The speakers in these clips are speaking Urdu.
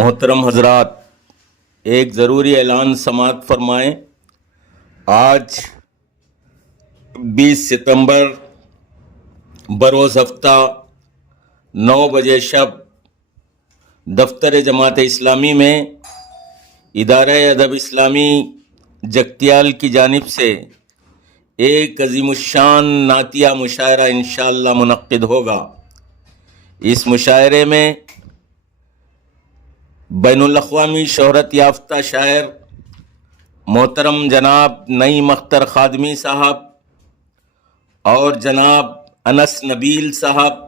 محترم حضرات، ایک ضروری اعلان سماعت فرمائیں۔ آج 20 ستمبر بروز ہفتہ 9 بجے شب دفتر جماعت اسلامی میں ادارہ ادب اسلامی جگتیال کی جانب سے ایک عظیم الشان نعتیہ مشاعرہ انشاءاللہ منعقد ہوگا۔ اس مشاعرے میں بین الاقوامی شہرت یافتہ شاعر محترم جناب نعیم اختر خادمی صاحب اور جناب انس نبیل صاحب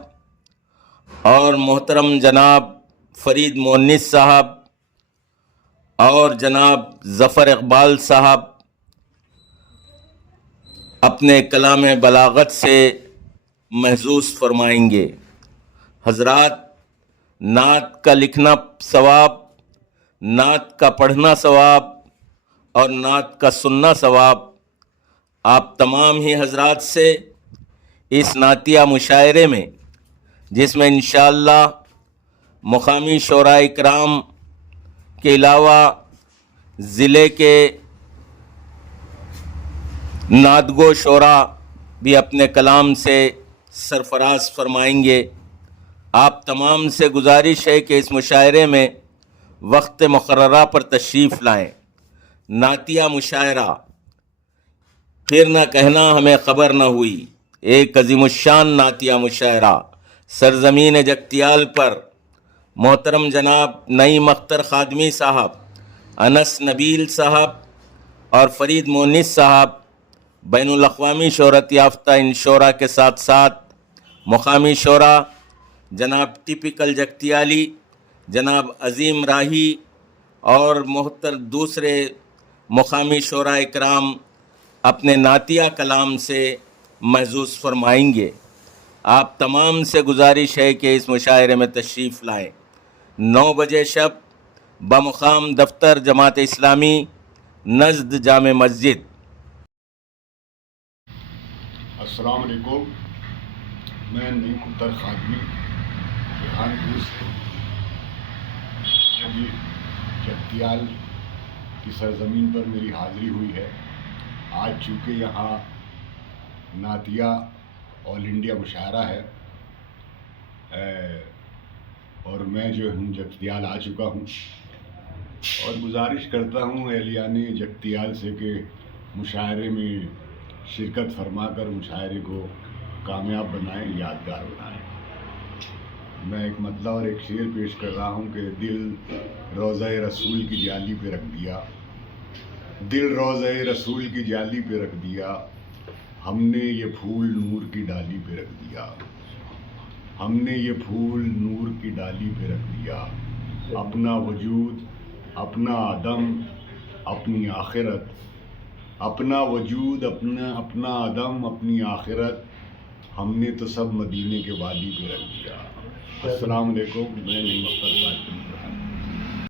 اور محترم جناب فرید مونس صاحب اور جناب ظفر اقبال صاحب اپنے کلام بلاغت سے محظوظ فرمائیں گے۔ حضرات، نعت کا لکھنا ثواب، نعت کا پڑھنا ثواب اور نعت کا سننا ثواب آپ تمام ہی حضرات سے اس نعتیہ مشاعرے میں، جس میں انشاءاللہ مقامی شعراء اکرام کے علاوہ ضلع کے نعت گو شعراء بھی اپنے کلام سے سرفراز فرمائیں گے۔ آپ تمام سے گزارش ہے کہ اس مشاعرے میں وقت مقررہ پر تشریف لائیں۔ نعتیہ مشاعرہ، پھر نہ کہنا ہمیں خبر نہ ہوئی، ایک عظیم الشان نعتیہ مشاعرہ سرزمین جگتیال پر محترم جناب نعیم اختر خادمی صاحب، انس نبیل صاحب اور فرید مونس صاحب بین الاقوامی شہرت یافتہ ان شعراء کے ساتھ ساتھ مقامی شعراء جناب ٹپیکل جگتیالی، جناب عظیم راہی اور دوسرے مقامی شعراء اکرام اپنے نعتیہ کلام سے محظوظ فرمائیں گے۔ آپ تمام سے گزارش ہے کہ اس مشاعرے میں تشریف لائیں۔ 9 بجے شب بمقام دفتر جماعت اسلامی نزد جامع مسجد۔ السلام علیکم، میں نعیم اختر خادمی پور سے آج جگتیال کی سرزمین پر میری حاضری ہوئی ہے۔ آج چونکہ یہاں نعتیہ آل انڈیا مشاعرہ ہے اور میں جو ہوں جگتیال آ چکا ہوں اور گزارش کرتا ہوں اہلیان جگتیال سے کہ مشاعرے میں شرکت فرما کر مشاعرے کو کامیاب بنائیں، یادگار بنائیں۔ میں ایک مطلع اور ایک شعر پیش کر رہا ہوں کہ دل روضہ رسول کی جالی پہ رکھ دیا، دل روضہ رسول کی جالی پہ رکھ دیا، ہم نے یہ پھول نور کی ڈالی پہ رکھ دیا، ہم نے یہ پھول نور کی ڈالی پہ رکھ دیا، اپنا وجود، اپنا عدم، اپنی آخرت، اپنا وجود، اپنا عدم، اپنی آخرت، ہم نے تو سب مدینے کے والی پہ رکھ دیا۔ السلام علیکم، میں نعیم اختر خادمی۔